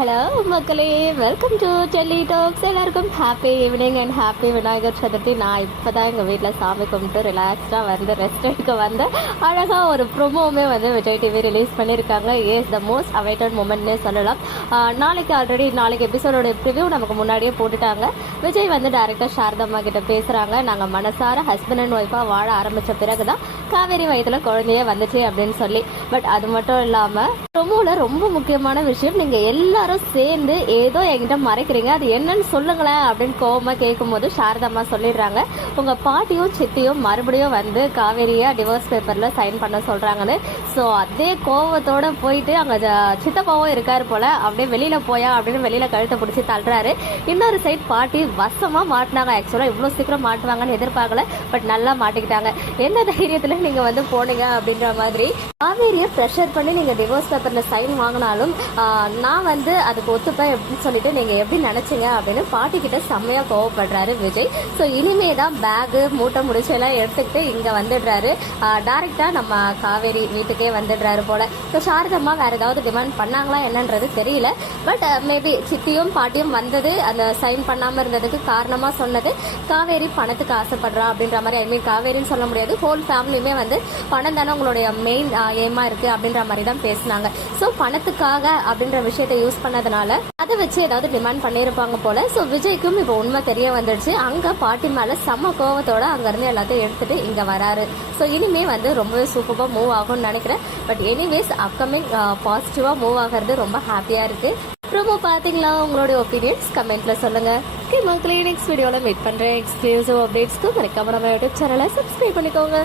Hello மக்களே, welcome to Delhi tax. எல்லாருக்கும் happy evening and happy Vinayagar Chaturthi. நான் இப்போ தான் எங்கள் வீட்டில் சாமி கும்பிட்டு ரிலாக்ஸ்டாக வந்து ரெஸ்ட் எடுக்க வந்த அழகாக ஒரு ப்ரொமோவுமே வந்து விஜய் டிவி ரிலீஸ் பண்ணியிருக்காங்க. இஸ் த மோஸ்ட் அவைட்டட் மூமெண்ட்னே சொல்லலாம். நாளைக்கு எபிசோடோட ப்ரிவ்யூ நமக்கு முன்னாடியே போட்டுட்டாங்க. விஜய் வந்து டைரக்டர் சாரதம்மா கிட்ட பேசுகிறாங்க. நாங்கள் மனசார ஹஸ்பண்ட் அண்ட் ஒய்ஃபாக வாழ ஆரம்பித்த பிறகு தான் காவேரி வயதில் குழந்தையே வந்துச்சு அப்படின்னு சொல்லி. பட் அது மட்டும் இல்லாமல் ப்ரொமோவில் ரொம்ப முக்கியமான விஷயம், நீங்கள் எல்லாரும் சேர்ந்து ஏதோ என்கிட்ட மறைக்கிறீங்க, அது என்னன்னு சொல்லுங்களேன் அப்படின்னு கோவமாக கேட்கும்போது சாரதம்மா சொல்லிடுறாங்க, உங்கள் பாட்டியும் சித்தியும் மறுபடியும் வந்து காவேரியை டிவோர்ஸ் பேப்பரில் சைன் பண்ண சொல்கிறாங்கன்னு. ஸோ அதே கோவத்தோடு போயிட்டு அங்கே சித்தப்பாவும் இருக்கார் போல், அப்படியே வெளியில் போயா அப்படின்னு வெளியில் கழுத்தை பிடிச்சி தள்ளுறாரு. இன்னொரு சைட் பாட்டி வசமாக மாட்டினாங்க. ஆக்சுவலாக இவ்வளோ சீக்கிரம் மாட்டுவாங்கன்னு எதிர்பார்க்கல, பட் நல்லா மாட்டிக்கிட்டாங்க. என்ன தைரியத்தில் நீங்கள் வந்து போனீங்க அப்படின்ற மாதிரி காவேரியை ப்ரெஷர் பண்ணி நீங்கள் டிவோர்ஸ் பேப்பரில் சைன் வாங்கினாலும் நான் வந்து அதுக்கு ஒத்துப்பேன் அப்படின்னு சொல்லிட்டு நீங்கள் எப்படி நினச்சிங்க அப்படின்னு பாட்டிக்கிட்ட செம்மையாக கோவப்படுறாரு விஜய். ஸோ இனிமே தான் பேகு மூட்டை முடிச்செல்லாம் எடுத்துக்கிட்டு இங்கே வந்துடுறாரு. டைரெக்டாக நம்ம காவேரி வீட்டுக்கே வந்துடுறாரு போல். ஸோ சாரதம்மா வேறு ஏதாவது டிமாண்ட் பண்ணாங்களா என்னன்றது தெரியல. பட் மேபி சித்தியும் பாட்டியும் வந்தது அந்த சைன் பண்ணாமல் இருந்ததுக்கு காரணமாக சொன்னது காவேரி பணத்துக்கு ஆசைப்படுறா அப்படின்ற மாதிரி. ஐ மீன் காவேரின்னு சொல்ல முடியாது, ஹோல் ஃபேமிலியுமே வந்து பணம் தானே உங்களுடைய மெயின் ஏமா இருக்குது அப்படின்ற மாதிரி தான் பேசினாங்க. ஸோ பணத்துக்காக அப்படின்ற விஷயத்தை யூஸ் பண்ணதுனால அதை வச்சு ஏதாவது டிமாண்ட் பண்ணியிருப்பாங்க போல. ஸோ விஜய்க்கும் இப்போ உண்மை தெரிய வந்துடுச்சு. அங்கே பாட்டி மேலே செம்ம கோவத்தோட அங்கேருந்து எல்லாத்தையும் எடுத்துட்டு இங்கே வராரு. ஸோ இனிமே வந்து ரொம்பவே சூப்பராக மூவ் ஆகும்னு நினைக்கிறேன். பட் எனிவேஸ் அப்கமிங் பாசிட்டிவாக மூவ் ஆகிறது ரொம்ப ஹாப்பியாக இருக்குது. ப்ரோமோ பார்த்தீங்களா? உங்களுடைய ஒப்பீனியன்ஸ் கமெண்ட்டில் சொல்லுங்கள். ஓகே மக்களே, நெக்ஸ்ட் வீடியோவில் மீட் பண்ணுறேன். எக்ஸ்க்ளூசிவ் அப்டேட்ஸ்க்கு மறக்காம நம்ம யூடியூப் சேனலை சப்ஸ்கிரைப் பண்ணிக்கோங்க.